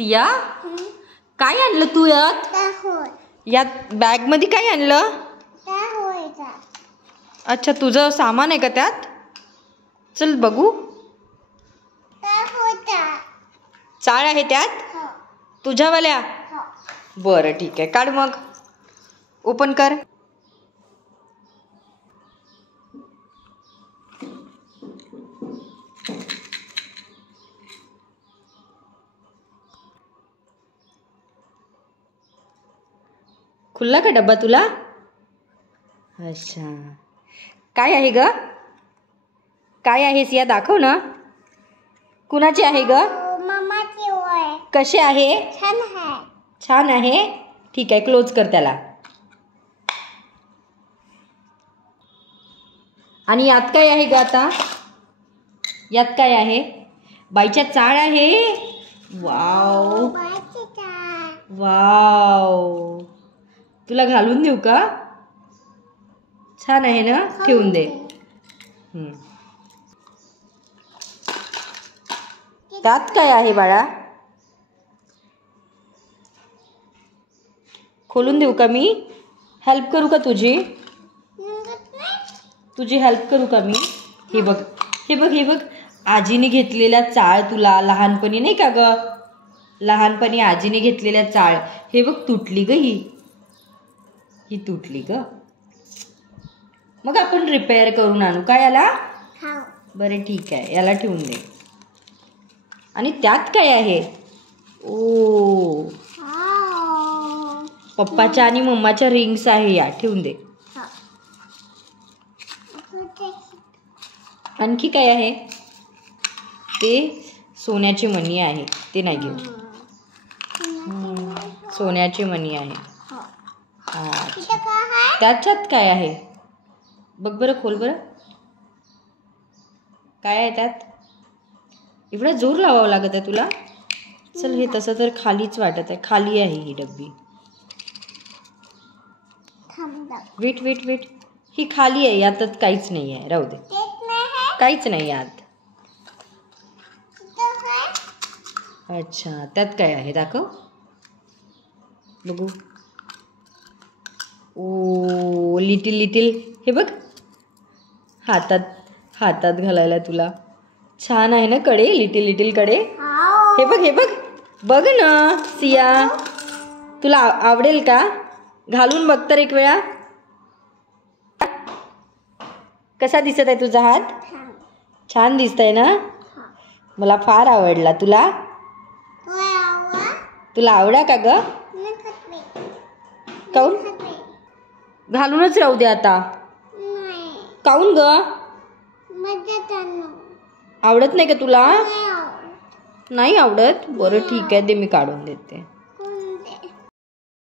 सिया काय आणलं तू यात बॅग मध्ये काय आणलं? अच्छा तुझं सामान आहे का त्यात? चल बघू. चाळ आहे त्यात तुझ्यावाल्या? बरं ठीक आहे, काढ मग, ओपन कर. खुल्ला का डब्बा तुला? अच्छा काय आहे ग? काय आहे सिया, दाखव ना. कुणाची आहे ग? मम्माची आहे. कशी आहे? छान आहे. छान आहे, ठीक आहे, क्लोज कर त्याला. आणि यात काय आहे ग आता? यात काय आहे? बाईच्या चाळ आहे. वाव वाव, तुला घालून देऊ का? छान आहे ना, ठेवून दे. त्यात काय आहे बाळा? खोलून देऊ का मी? हेल्प करू का तुझी? तुझी हेल्प करू का मी? हे बघ हे बघ हे बघ, आजीने घेतलेल्या चाळ तुला लहानपणी, नाही का ग? लहानपणी आजीने घेतलेल्या चाळ. हे बघ तुटली ग, ही तुटली ग. मग आपण रिपेअर करून आणू का याला? बरं ठीक आहे, याला ठेवून दे. आणि त्यात काय आहे? ओ, पप्पाच्या आणि मम्माच्या रिंग्स आहे, या ठेवून दे. आणखी काय आहे? ते सोन्याची मणी आहे, ते नाही घेऊ. सोन्याची मणी आहे. त्याच्यात काय आहे? बघ बरं, खोल बरं, काय आहे त्यात? एवढा जोर लावावा लागत आहे तुला? चल, हे तसं तर खालीच वाटत आहे, खाली आहे ही डब्बी. वेट वेट वेट, ही खाली आहे, यातच काहीच नाही आहे, राहू दे, काहीच नाही यात. अच्छा, त्यात काय आहे दाखव बघू. ओ, लिटिल लिटिल, हे बघ, हातात घालायला तुला. छान आहे ना कडे, लिटिल लिटिल कडे. हे बघ हे बघ, बघ ना सिया, तुला आवडेल का? घालून बघ तर एक वेळा. कसा दिसत आहे तुझा हात? छान दिसतंय ना, मला फार आवडला. तुला आवडा का ग? काऊन? घालूनच राहू दे आता. काऊन ग? आवडत नाही का तुला? नाही आवडत? बरं ठीक आहे, दे, मी काढून देते.